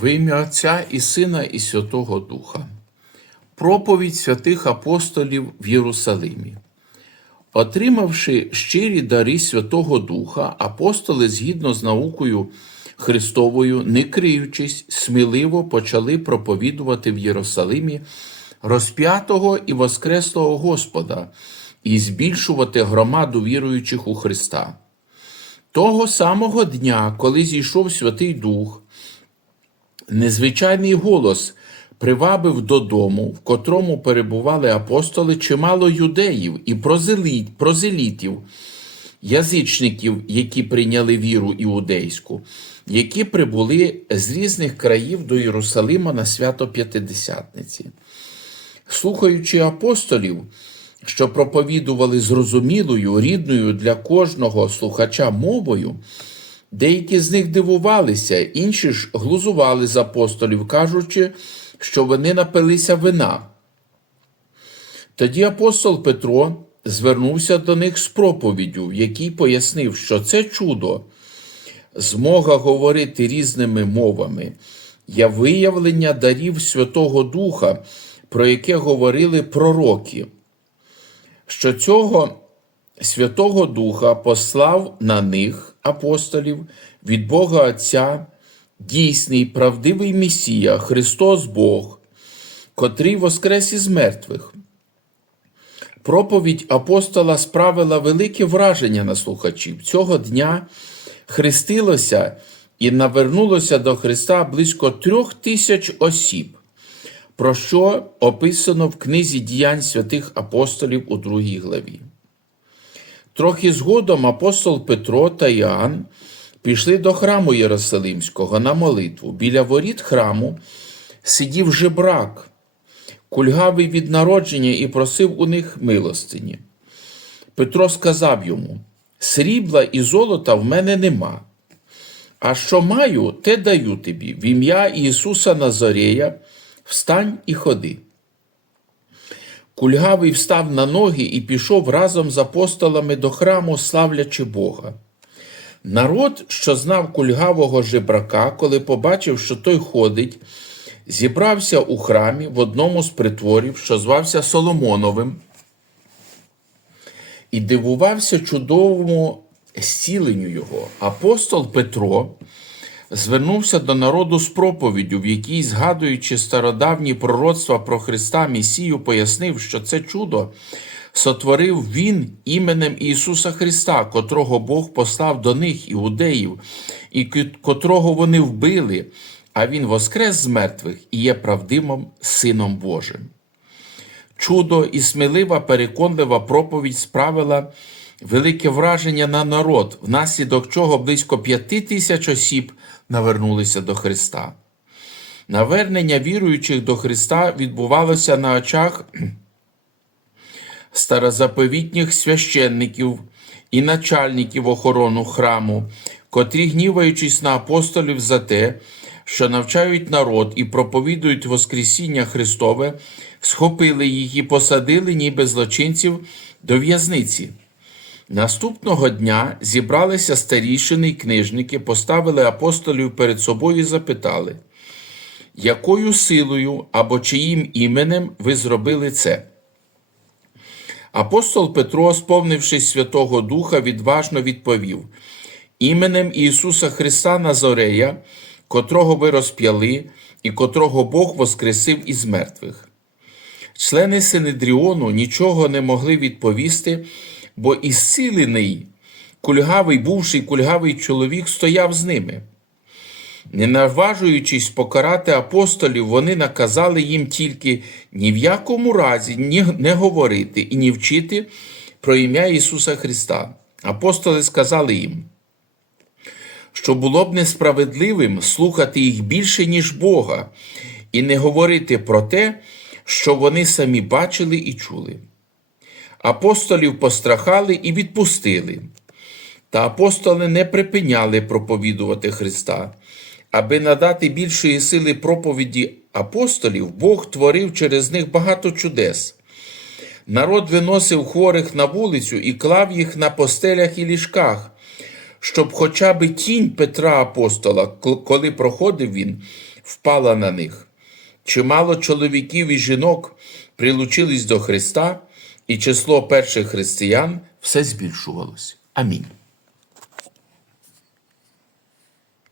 В ім'я Отця і Сина, і Святого Духа. Проповідь святих апостолів в Єрусалимі. Отримавши щирі дари Святого Духа, апостоли, згідно з наукою Христовою, не криючись, сміливо почали проповідувати в Єрусалимі розп'ятого і воскреслого Господа і збільшувати громаду віруючих у Христа. Того самого дня, коли зійшов Святий Дух, незвичайний голос привабив додому, в котрому перебували апостоли чимало юдеїв і прозеліт, прозелітів, язичників, які прийняли віру іудейську, які прибули з різних країв до Єрусалима на свято П'ятидесятниці. Слухаючи апостолів, що проповідували зрозумілою, рідною для кожного слухача мовою, деякі з них дивувалися, інші ж глузували з апостолів, кажучи, що вони напилися вина. Тоді апостол Петро звернувся до них з проповіддю, в якій пояснив, що це чудо, змога говорити різними мовами, є виявлення дарів Святого Духа, про яке говорили пророки, що цього Святого Духа послав на них апостолів від Бога Отця дійсний правдивий Месія, Христос Бог, котрий воскрес із мертвих. Проповідь апостола справила велике враження на слухачів. Цього дня хрестилося і навернулося до Христа близько трьох тисяч осіб, про що описано в книзі діянь святих апостолів у другій главі. Трохи згодом апостол Петро та Іоанн пішли до храму Єрусалимського на молитву. Біля воріт храму сидів жебрак, кульгавий від народження, і просив у них милостині. Петро сказав йому: Срібла і золота в мене нема. А що маю, те даю тобі. В ім'я Ісуса Назарея встань і ходи. Кульгавий встав на ноги і пішов разом з апостолами до храму, славлячи Бога. Народ, що знав кульгавого жебрака, коли побачив, що той ходить, зібрався у храмі в одному з притворів, що звався Соломоновим, і дивувався чудовому зціленню його. Апостол Петро звернувся до народу з проповіддю, в якій, згадуючи стародавні пророцтва про Христа Месію, пояснив, що це чудо сотворив Він іменем Ісуса Христа, котрого Бог послав до них, іудеїв, і котрого вони вбили, а Він воскрес з мертвих і є правдивим Сином Божим. Чудо і смілива, переконлива проповідь справила велике враження на народ, внаслідок чого близько п'яти тисяч осіб навернулися до Христа. Навернення віруючих до Христа відбувалося на очах старозаповітніх священників і начальників охорону храму, котрі, гніваючись на апостолів за те, що навчають народ і проповідують Воскресіння Христове, схопили їх і посадили, ніби злочинців, до в'язниці. Наступного дня зібралися старішини й книжники, поставили апостолів перед собою і запитали, якою силою або чиїм іменем ви зробили це? Апостол Петро, сповнившись Святого Духа, відважно відповів: Іменем Ісуса Христа Назорея, котрого ви розп'яли, і котрого Бог воскресив із мертвих. Члени Синедріону нічого не могли відповісти, бо ізцілений, кульгавий, бувший кульгавий чоловік стояв з ними. Не наважуючись покарати апостолів, вони наказали їм тільки ні в якому разі ні не говорити і ні вчити про ім'я Ісуса Христа. Апостоли сказали їм, що було б несправедливим слухати їх більше, ніж Бога, і не говорити про те, що вони самі бачили і чули. Апостолів пострахали і відпустили. Та апостоли не припиняли проповідувати Христа. Аби надати більшої сили проповіді апостолів, Бог творив через них багато чудес. Народ виносив хворих на вулицю і клав їх на постелях і ліжках, щоб хоча б тінь Петра Апостола, коли проходив він, впала на них. Чимало чоловіків і жінок прилучились до Христа, і число перших християн все збільшувалось. Амінь.